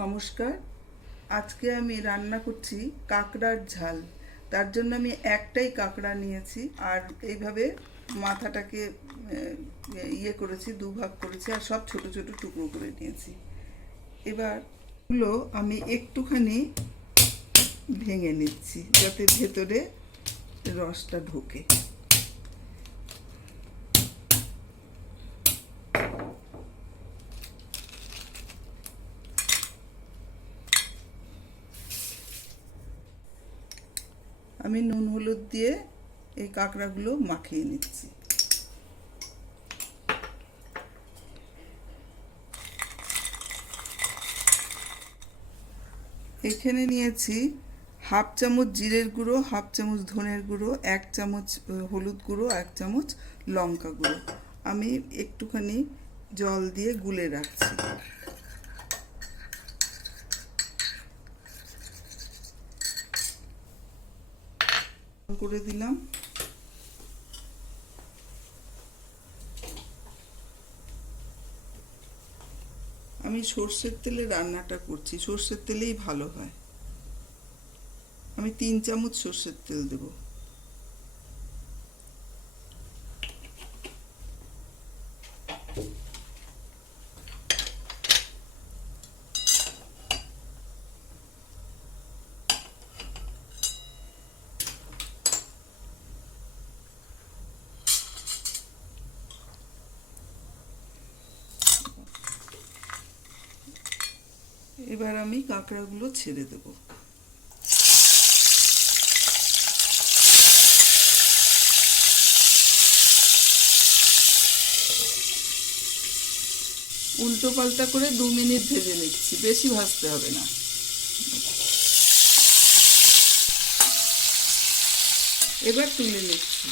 নমস্কার। আজকে আমি রান্না করছি কাঁকড়ার ঝাল। তার জন্য আমি একটাই কাঁকড়া নিয়েছি আর এইভাবে মাথাটাকে করেছি, দুভাগ করেছি আর সব ছোট ছোট টুকরো করে নিয়েছি। এবার এগুলো আমি একটুখানি ভেঙে নিচ্ছি যাতে ভেতরে রসটা ঢোকে। আমি নুন হলুদ দিয়ে এই কাঁকড়াগুলো মাখিয়ে নিচ্ছি। এখানে নিয়েছি হাফ চামচ জিরের গুঁড়ো, হাফ চামচ ধনের গুঁড়ো, 1 চামচ হলুদ গুঁড়ো, 1 চামচ লঙ্কা গুঁড়ো। আমি একটুখানি জল দিয়ে গুলে রাখছি। করে দিলাম। আমি সর্ষের তেলে রান্নাটা করছি, সর্ষের তেলেই ভালো হয়। আমি 3 চামচ সর্ষের তেল দেব। এবার আমি কাঁকড়াগুলো ছেড়ে দেব। উল্টো পাল্টা করে 2 মিনিট ভেজে নিচ্ছি, বেশি ভাজতে হবে না। এবার তুলে নিচ্ছি।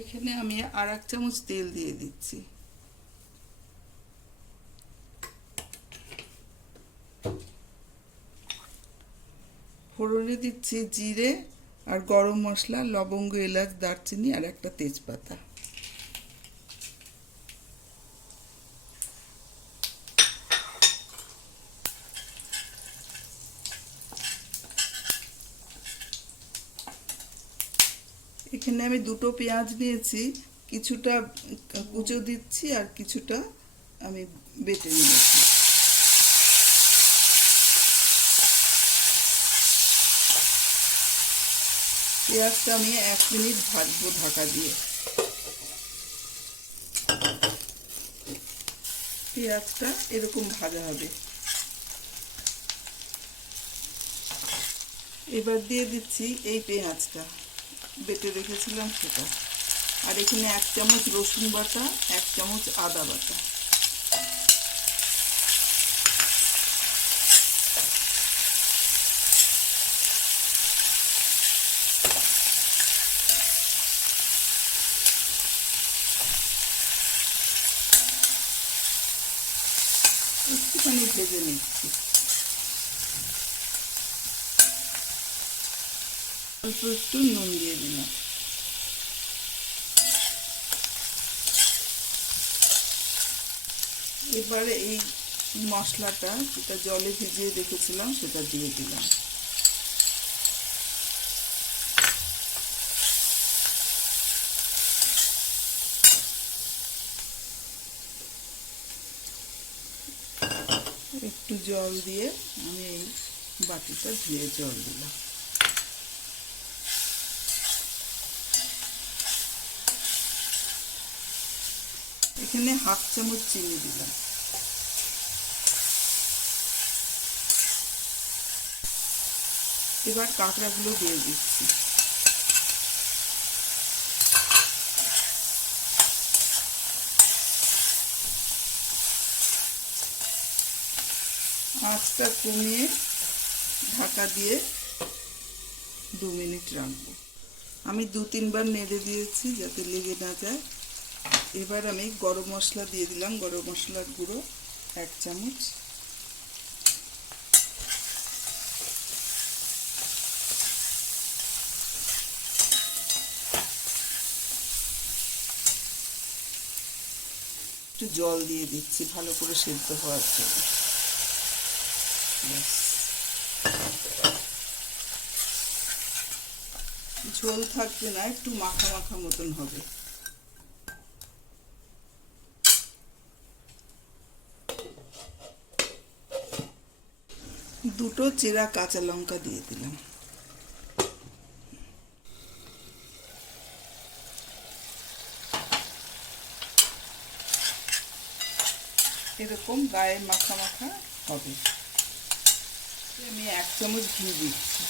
এখানে আমি আর 1 চামচ তেল দিয়ে দিচ্ছি। ফোড়নে দিচ্ছি জিরে আর গরম মশলা, লবঙ্গ, এলাচ, দারচিনি আর একটা তেজপাতা। এখানে আমি 2টো পেঁয়াজ নিয়েছি, কিছুটা কুচো দিচ্ছি আর কিছুটা আমি বেটে নিয়েছি। পেঁয়াজটা আমি 1 মিনিট ভাজবো ঢাকা দিয়ে। পেঁয়াজটা এরকম ভাজা হবে। এবার দিয়ে দিচ্ছি এই পেঁয়াজটা, বেটে রেখেছিলাম সেটা। আর এখানে 1 চামচ রসুন বাটা, 1 চামচ আদা বাটা। একটুখানি ভেজে নিচ্ছি। অল্প একটু নুন দিয়ে দিলাম। এবারে এই মশলাটা যেটা জলে ভিজিয়ে রেখেছিলাম সেটা দিয়ে দিলাম। একটু জল দিয়ে আমি এই বাটিটা ধুয়ে জল দিলাম। এখানে হাফ চামচ চিনি দিলাম। এবার কাঁকড়াগুলো দিয়ে দিচ্ছি। আঁচটা কমিয়ে ঢাকা দিয়ে 2 মিনিট রাখবো। আমি 2-3 বার নেড়ে দিয়েছি যাতে লেগে না যায়। এবার আমি গরম মশলা দিয়ে দিলাম, গরম মশলার গুঁড়ো 1 চামচ। একটু জল দিয়ে দিচ্ছি ভালো করে সেদ্ধ হওয়ার জন্য। ব্যাস, ঝোল থাকবে না, একটু মাখা মাখা মতন হবে। দুটো চেরা কাঁচা লঙ্কা দিয়ে দিলাম। এরকম গায়ে মাখা মাখা হবে। আমি 1 চামচ ঘি দিচ্ছি।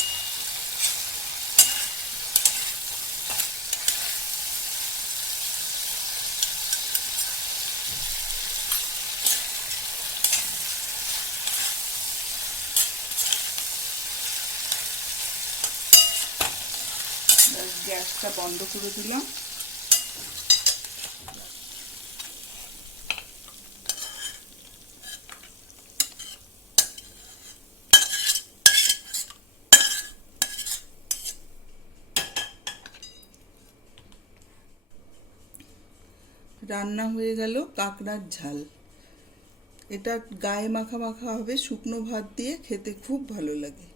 গ্যাসটা বন্ধ করে দিলাম। রান্না হয়ে গেল কাঁকড়ার ঝাল। এটা গায়ে মাখা মাখা হবে, শুকনো ভাত দিয়ে খেতে খুব ভালো লাগে।